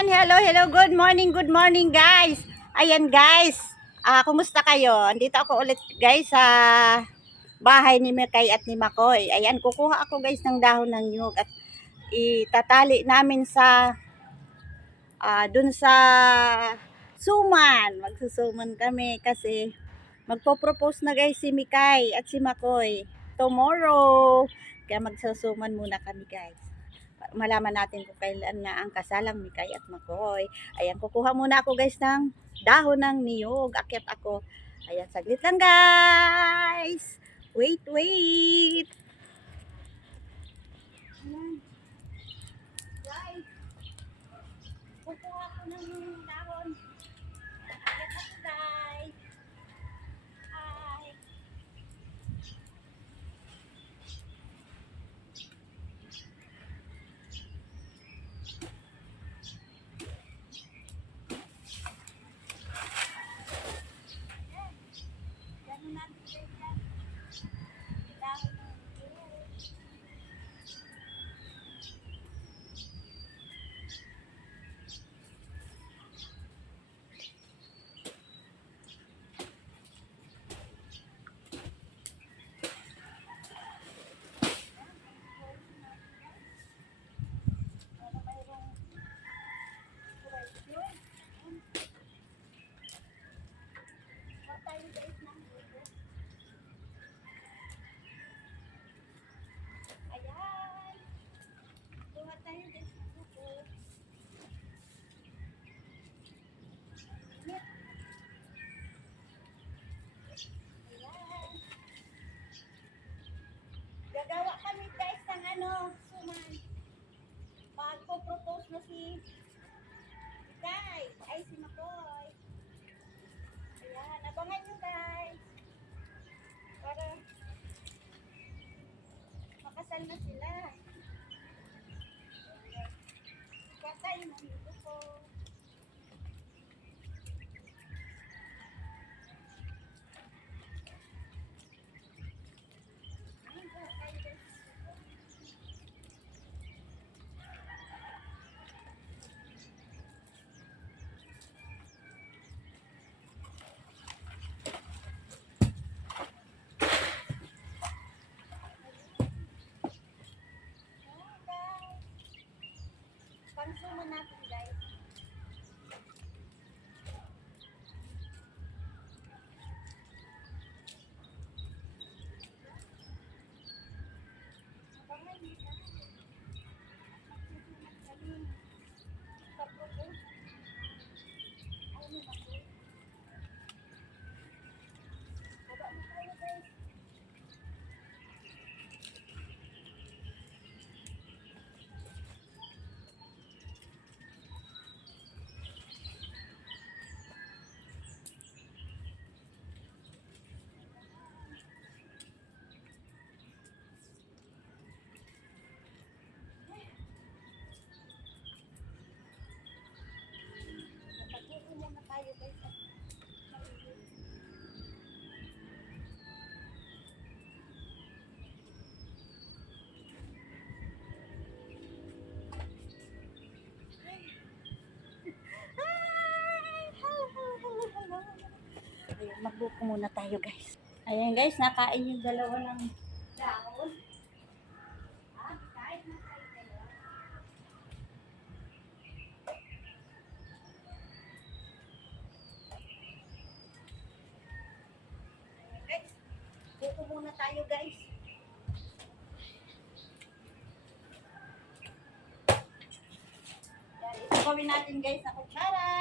Hello, good morning guys. Ayan guys, kumusta kayo? Andito ako ulit guys sa bahay ni Mikay at ni Makoy. Ayan, kukuha ako guys ng dahon ng nyug at itatali namin sa dun sa suman. Magsusuman kami kasi magpo-propose na guys si Mikay at si Makoy tomorrow. Kaya magsusuman muna kami guys. Malaman natin kung kailan na ang kasalang Mikay at Makoy. Ayan, kukuha muna ako guys ng dahon ng niyog. Akyat ako. Ayan, saglit lang guys. Wait. Ayan. Guys, kukuha ko ng dahon. Akyat ako guys. Hi. Ganun natin guys yan. Dahon ng niyog. Ano mayroong question? Huwag tayo guys ng buko. Ayan. Kuha tayo guys ng buko. Ayan. Gagawa kami guys ng suman. Magpo-propose na si guys. Ay, si Makoy. Ayan, abangan nyo guys. Para makasal na sila. Katay na nito ko. Ayan, katay guys. Ayan guys. Pansuman natin guys. Abangan nyo guys. Magsusuman kami. Sa propose. Ay, ni Makoy. Baba mo tayo guys. Napag-uwi muna tayo guys. Ayun, magbuko muna tayo guys. Ayan guys, nakain yung dalawa ng dahon. Kain na tayo dalawa. Ayan guys, buko muna tayo guys. Ayan, ito gawin natin guys na kutsara.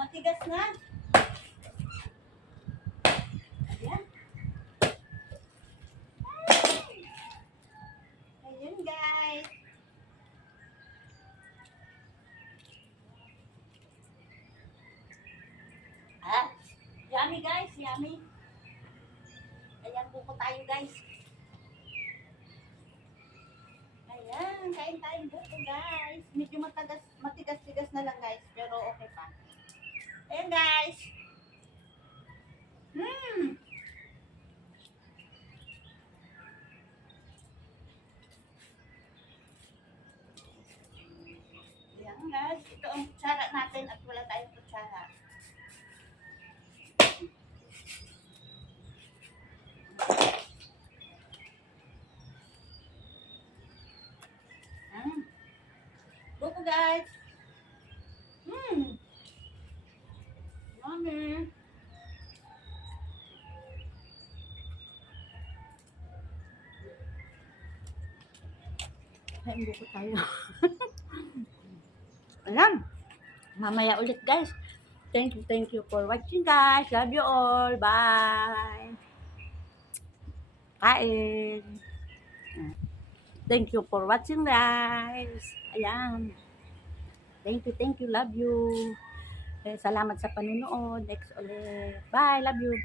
Matigas na. Ayan. Ayan guys. Yummy guys, yummy. Ayan, buko tayo guys. Ayan, kain tayong buko guys. Medyo matigas-tigas na lang guys, pero okay pa. Ayan guys. ang kutsara natin at wala tayong kutsara. Buko guys. Mami. Kain buko tayo. Alam. Mamaya ulit guys. Thank you for watching guys. Love you all. Bye. Kain. Thank you for watching guys. Ayan. Thank you. Love you. Salamat sa panunood. Next ulit. Bye. Love you.